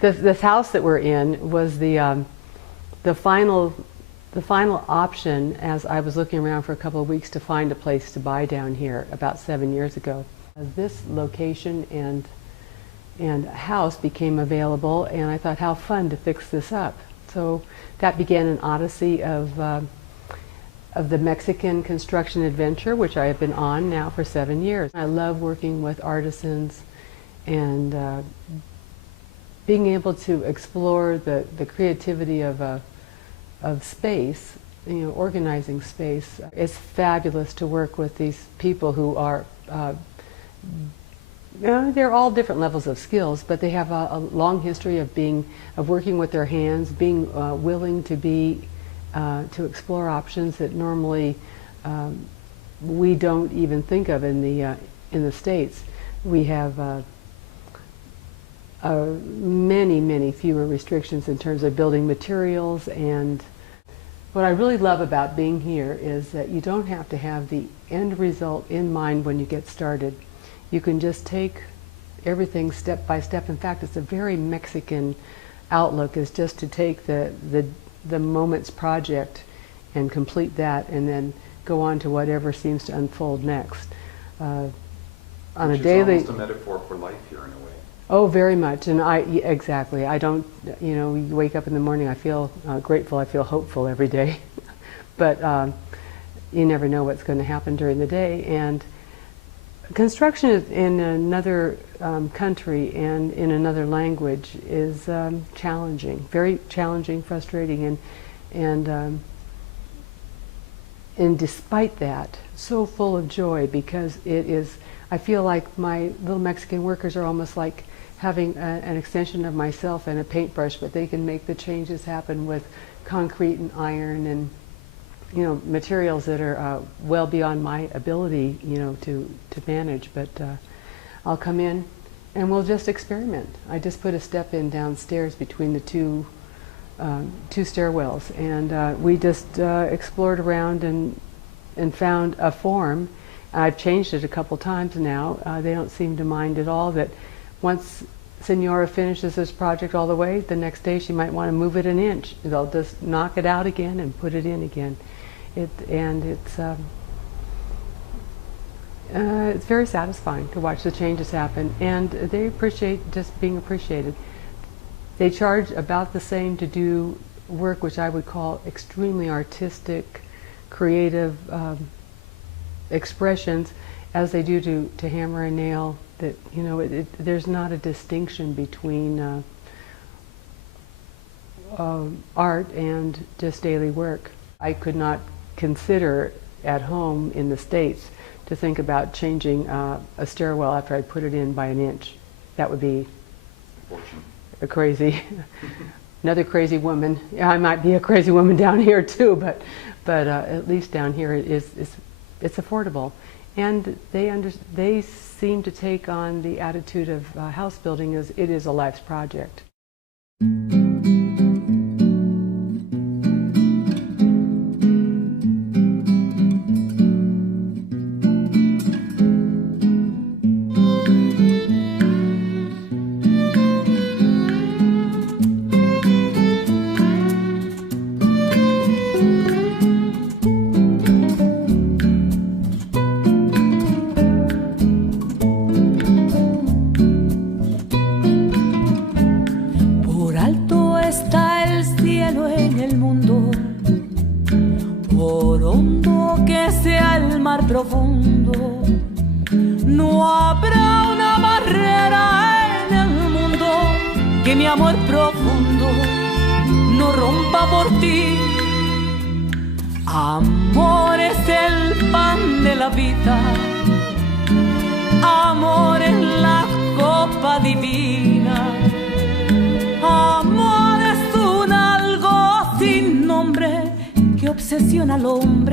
This house that we're in was the final option as I was looking around for a couple of weeks to find a place to buy down here about 7 years ago. This location and house became available, and I thought, how fun to fix this up. So that began an odyssey of the Mexican construction adventure, which I have been on now for 7 years. I love working with artisans and being able to explore the creativity of space, organizing space. It's fabulous to work with these people who are, they're all different levels of skills, but they have a long history of working with their hands, being willing to explore options that normally we don't even think of in the States. We have many fewer restrictions in terms of building materials, and what I really love about being here is that you don't have to have the end result in mind when you get started. You can just take everything step by step. In fact, it's a very Mexican outlook, is just to take the moment's project and complete that, and then go on to whatever seems to unfold next. On a daily, almost a metaphor for life here in a way. Oh, very much, and exactly. I don't, you wake up in the morning, I feel grateful, I feel hopeful every day, but you never know what's going to happen during the day. And construction in another country and in another language is challenging, very challenging, frustrating, and despite that, so full of joy, because it is, I feel like my little Mexican workers are almost like having an extension of myself and a paintbrush, but they can make the changes happen with concrete and iron and materials that are well beyond my ability to manage. But I'll come in and we'll just experiment. I just put a step in downstairs between the two stairwells, and we just explored around and found a form. I've changed it a couple times now. They don't seem to mind at all that once Senora finishes this project all the way, the next day she might want to move it an inch. They'll just knock it out again and put it in again. It's very satisfying to watch the changes happen, and they appreciate just being appreciated. They charge about the same to do work which I would call extremely artistic, creative expressions as they do to hammer a nail. That there's not a distinction between art and just daily work. I could not consider at home in the States to think about changing a stairwell after I put it in by an inch. That would be a crazy, another crazy woman. Yeah, I might be a crazy woman down here too, but at least down here it's affordable. And they seem to take on the attitude of house building as it is a life's project. Profundo, no habrá una barrera en el mundo que mi amor profundo no rompa por ti. Amor es el pan de la vida, amor es la copa divina, amor es un algo sin nombre que obsesiona al hombre